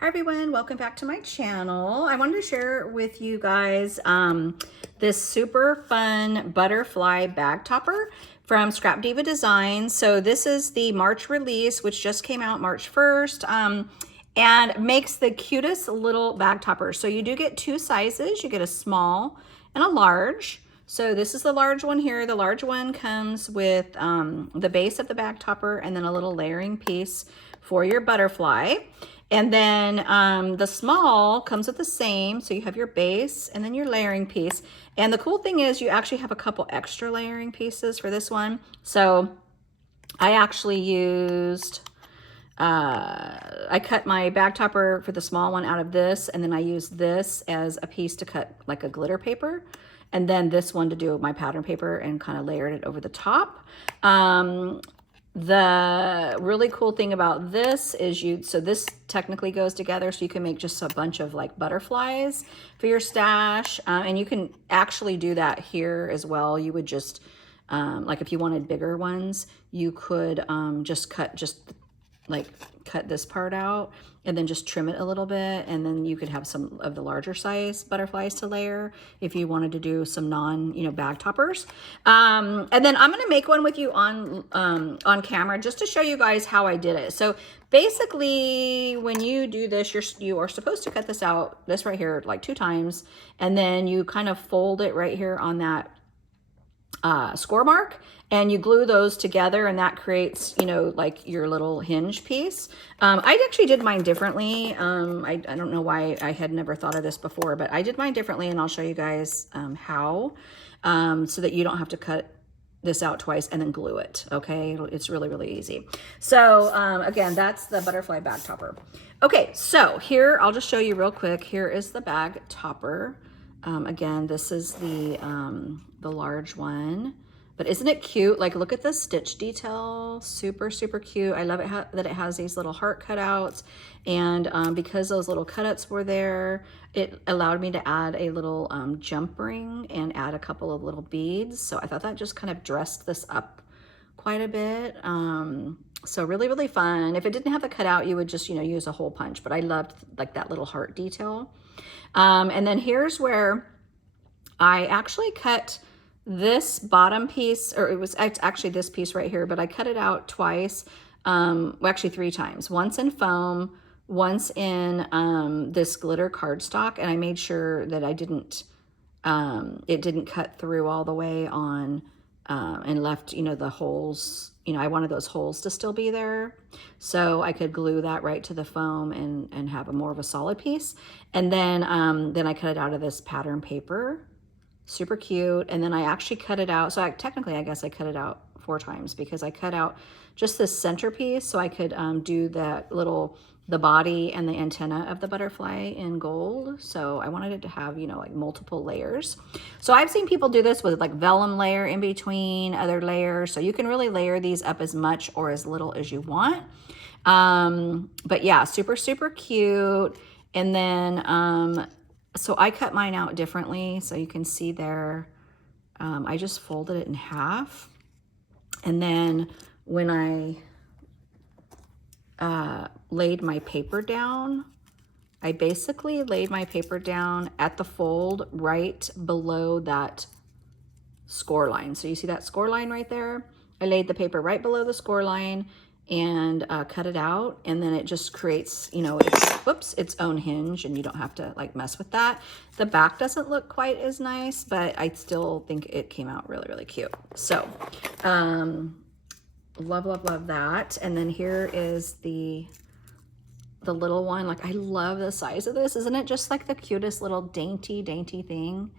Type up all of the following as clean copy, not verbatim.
Hi everyone, welcome back to my channel. I wanted to share with you guys this super fun butterfly bag topper from Scrap Dova Designs. So this is the March release, which just came out March 1st, and makes the cutest little bag topper. So you do get two sizes. You get a small and a large. So this is the large one here. The large one comes with the base of the bag topper and then a little layering piece for your butterfly. And then the small comes with the same. So you have your base and then your layering piece. And the cool thing is you actually have a couple extra layering pieces for this one. So I actually used, I cut my bag topper for the small one out of this. And then I used this as a piece to cut like a glitter paper. And then this one to do my pattern paper and kind of layered it over the top. The really cool thing about this is so this technically goes together, so you can make just a bunch of like butterflies for your stash. And you can actually do that here as well. You would just, like if you wanted bigger ones, you could just cut this part out and then just trim it a little bit, and then you could have some of the larger size butterflies to layer if you wanted to do some bag toppers. And then I'm gonna make one with you on camera just to show you guys how I did it. So basically when you do this, you are supposed to cut this out, this right here, like 2 times, and then you kind of fold it right here on that score mark, and you glue those together, and that creates, like your little hinge piece. I actually did mine differently. I don't know why I had never thought of this before, but I did mine differently, and I'll show you guys how, so that you don't have to cut this out twice and then glue it. Okay, it's really, really easy. So again, that's the butterfly bag topper. Okay, so here, I'll just show you real quick. Here is the bag topper. Again, this is the large one, but isn't it cute? Like, look at the stitch detail, super, super cute. I love it that it has these little heart cutouts, and because those little cutouts were there, it allowed me to add a little jump ring and add a couple of little beads. So I thought that just kind of dressed this up quite a bit. So really, really fun. If it didn't have the cutout, you would just, use a hole punch, but I loved like that little heart detail. And then here's where I actually cut this bottom piece, or it was actually this piece right here, but I cut it out twice, well, actually 3 times, once in foam, once in this glitter cardstock, and I made sure that it didn't cut through all the way on, and left, the holes. I wanted those holes to still be there, so I could glue that right to the foam and have more of a solid piece. And then I cut it out of this pattern paper, super cute. And then I actually cut it out. So technically, I guess I cut it out 4 times, because I cut out just this centerpiece so I could do the body and the antenna of the butterfly in gold. So I wanted it to have, like multiple layers. So I've seen people do this with like vellum layer in between other layers. So you can really layer these up as much or as little as you want. But yeah, super, super cute. And then, so I cut mine out differently. So you can see there, I just folded it in half. And then when I laid my paper down, I basically laid my paper down at the fold right below that score line. So you see that score line right there? I laid the paper right below the score line and cut it out, and then it just creates, its own hinge, and you don't have to like mess with that. The back doesn't look quite as nice, but I still think it came out really, really cute. So love, love, love that. And then here is the little one. Like, I love the size of this. Isn't it just like the cutest little dainty thing?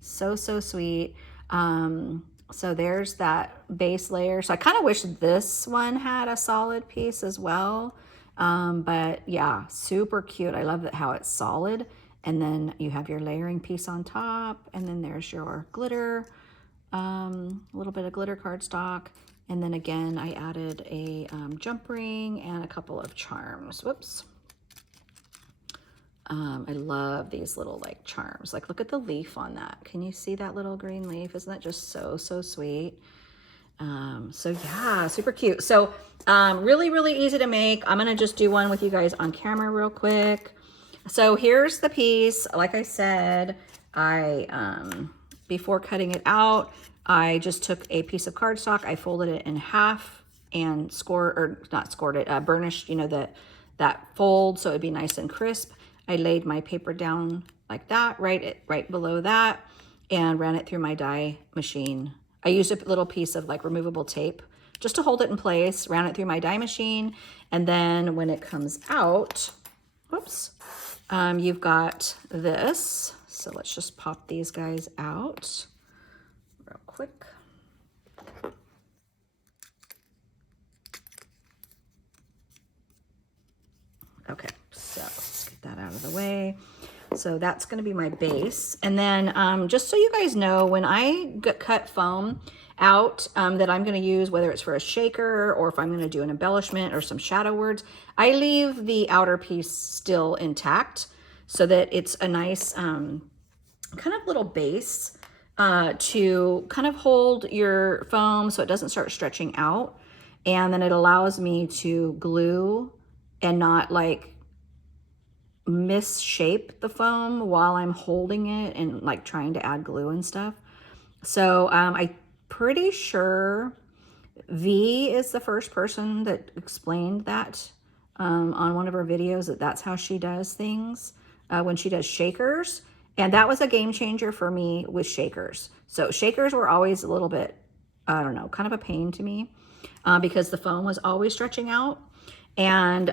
So, so sweet. So there's that base layer. So I kind of wish this one had a solid piece as well. But yeah, super cute. I love how it's solid. And then you have your layering piece on top, and then there's your glitter, a little bit of glitter cardstock. And then again, I added a jump ring and a couple of charms. Whoops. I love these little like charms. Like, look at the leaf on that. Can you see that little green leaf? Isn't that just so, so sweet? So yeah, super cute. So really, really easy to make. I'm gonna just do one with you guys on camera real quick. So here's the piece. Like I said, before cutting it out, I just took a piece of cardstock, I folded it in half and burnished, you know, that fold so it'd be nice and crisp. I laid my paper down like that, right below that, and ran it through my die machine. I used a little piece of like removable tape just to hold it in place, ran it through my die machine, and then when it comes out, whoops, you've got this. So let's just pop these guys out real quick. Okay, so let's get that out of the way. So that's going to be my base. And then just so you guys know, when I cut foam out that I'm going to use, whether it's for a shaker or if I'm going to do an embellishment or some shadow words, I leave the outer piece still intact so that it's a nice kind of little base to kind of hold your foam so it doesn't start stretching out. And then it allows me to glue and not like misshape the foam while I'm holding it and like trying to add glue and stuff. So I'm pretty sure V is the first person that explained that on one of her videos, that that's how she does things when she does shakers. And that was a game changer for me with shakers. So shakers were always a little bit, I don't know, kind of a pain to me because the foam was always stretching out. And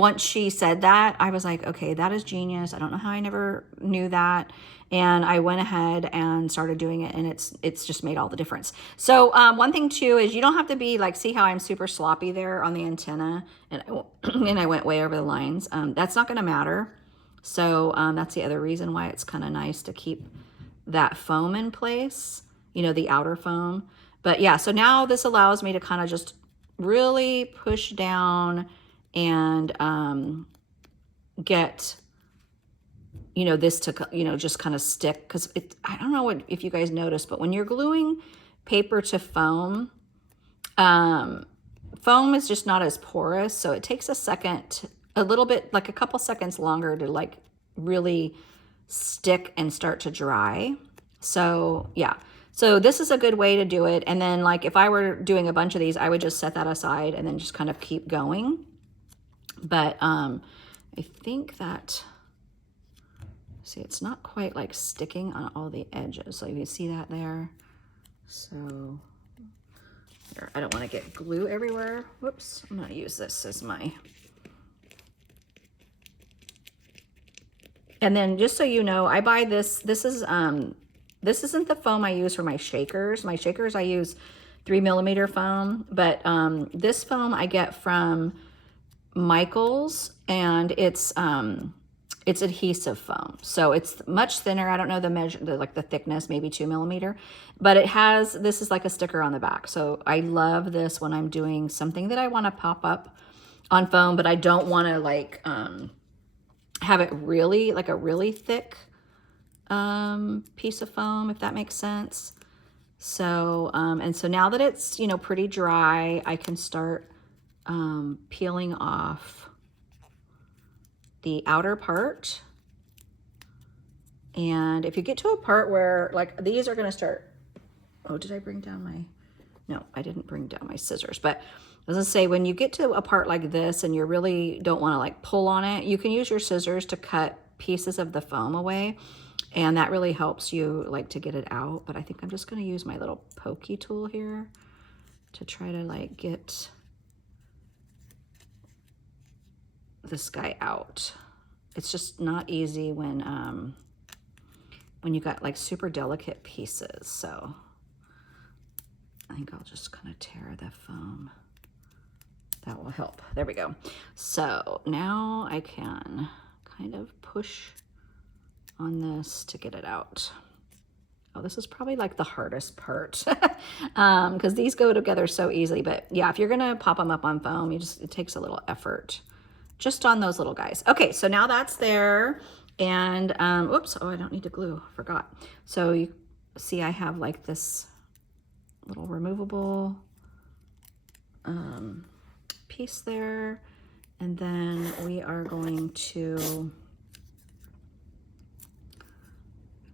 once she said that, I was like, okay, that is genius. I don't know how I never knew that. And I went ahead and started doing it, and it's just made all the difference. So one thing too is you don't have to be like, see how I'm super sloppy there on the antenna, and I went way over the lines. That's not going to matter. So that's the other reason why it's kind of nice to keep that foam in place, you know, the outer foam. But yeah, so now this allows me to kind of just really push down and get, you know, this to, you know, just kind of stick. Because I don't know if you guys noticed, but when you're gluing paper to foam, foam is just not as porous. So it takes a little bit, like a couple seconds longer to like really stick and start to dry. So yeah. So this is a good way to do it. And then like if I were doing a bunch of these, I would just set that aside and then just kind of keep going. But I think that, see, it's not quite like sticking on all the edges. So you see that there. So here, I don't want to get glue everywhere. Whoops, I'm going to use this as my, and then just so you know, I buy this isn't the foam I use for my shakers. My shakers, I use 3mm foam, but this foam I get from Michael's, and it's adhesive foam. So it's much thinner. I don't know the thickness, maybe 2mm, but this is like a sticker on the back. So I love this when I'm doing something that I want to pop up on foam, but I don't want to like have it really like a really thick piece of foam, if that makes sense. So and so now that it's, you know, pretty dry, I can start peeling off the outer part. And if you get to a part where like these are going to start, oh, did I bring down no, I didn't bring down my scissors, but I was gonna say, when you get to a part like this and you really don't want to like pull on it, you can use your scissors to cut pieces of the foam away. And that really helps you like to get it out. But I think I'm just going to use my little pokey tool here to try to like get this guy out. It's just not easy when you got like super delicate pieces. So I think I'll just kind of tear the foam. That will help. There we go. So now I can kind of push on this to get it out. Oh, this is probably like the hardest part because these go together so easily. But yeah, if you're gonna pop them up on foam, it takes a little effort just on those little guys. Okay, so now that's there. And oops, oh, I don't need to glue, forgot. So you see I have like this little removable piece there. And then we are going to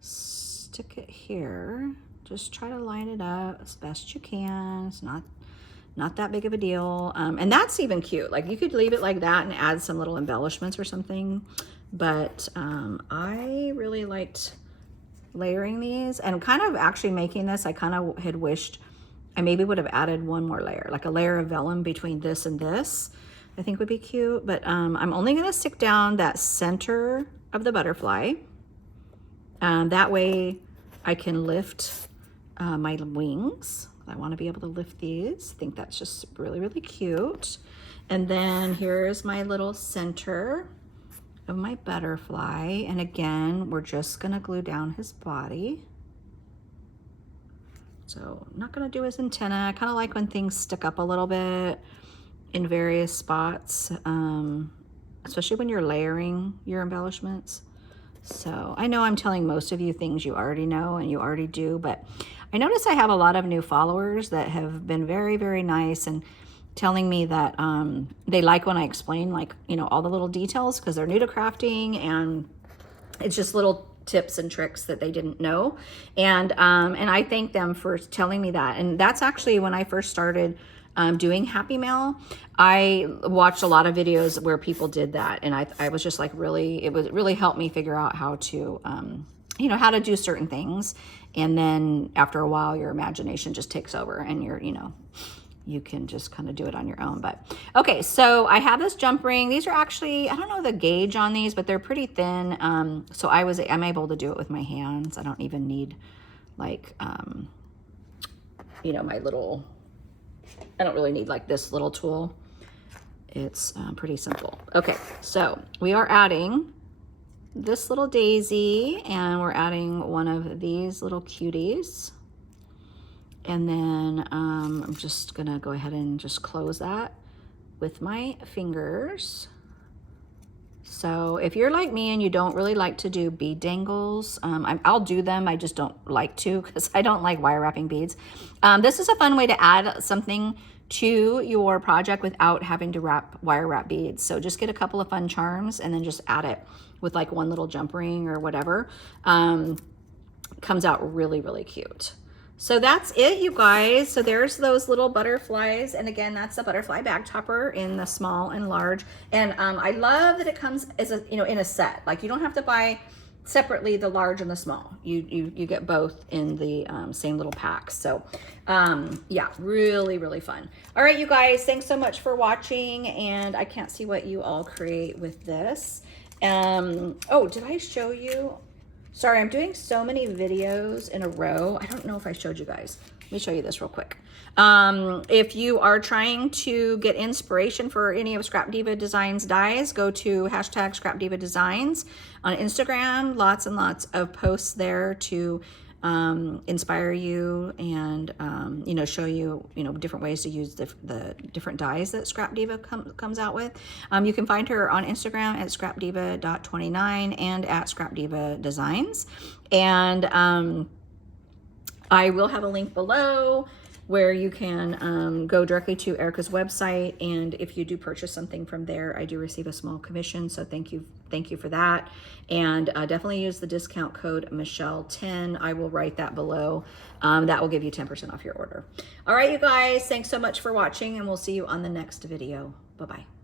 stick it here. Just try to line it up as best you can. It's not that big of a deal. And that's even cute. Like you could leave it like that and add some little embellishments or something. But I really liked layering these and kind of actually making this. I kind of had wished I maybe would have added one more layer, like a layer of vellum between this and this. I think would be cute. But I'm only going to stick down that center of the butterfly. That way I can lift my wings. I want to be able to lift these. I think that's just really, really cute. And then here's my little center of my butterfly. And again, we're just going to glue down his body. So I'm not going to do his antenna. I kind of like when things stick up a little bit in various spots, especially when you're layering your embellishments. So I know I'm telling most of you things you already know and you already do, but I notice I have a lot of new followers that have been very, very nice and telling me that they like when I explain, like, you know, all the little details because they're new to crafting and it's just little tips and tricks that they didn't know. And I thank them for telling me that. And that's actually when I first started doing Happy Mail. I watched a lot of videos where people did that. And I was just like, really, it would really help me figure out how to, you know, how to do certain things. And then after a while, your imagination just takes over and you're, you know, you can just kind of do it on your own. But okay, so I have this jump ring. These are actually, I don't know the gauge on these, but they're pretty thin. So I'm able to do it with my hands. I don't even need like, you know, my little, I don't really need like this little tool. It's pretty simple. Okay, so we are adding this little daisy and we're adding one of these little cuties. And then I'm just gonna go ahead and just close that with my fingers. So if you're like me and you don't really like to do bead dangles, I'll do them, I just don't like to because I don't like wire wrapping beads. This is a fun way to add something to your project without having to wire wrap beads. So just get a couple of fun charms and then just add it with like one little jump ring or whatever. Comes out really, really cute. So that's it, you guys. So there's those little butterflies. And again, that's the butterfly bag topper in the small and large. And I love that it comes as a, you know, in a set. Like you don't have to buy separately the large and the small. You get both in the same little packs. So yeah, really, really fun. All right, you guys, thanks so much for watching. And I can't see what you all create with this. Oh, did I show you? Sorry, I'm doing so many videos in a row. I don't know if I showed you guys. Let me show you this real quick. If you are trying to get inspiration for any of Scrap Diva Designs dies, go to hashtag Scrap Diva Designs on Instagram. Lots and lots of posts there to inspire you and you know, show you, you know, different ways to use the different dies that Scrap Diva comes out with. You can find her on Instagram at scrapdiva.29 and at Scrap Diva Designs. And I will have a link below where you can go directly to Erica's website, and if you do purchase something from there, I do receive a small commission, so thank you for that. And definitely use the discount code Michelle10. I will write that below. That will give you 10% off your order. All right, you guys, thanks so much for watching, and we'll see you on the next video. Bye-bye.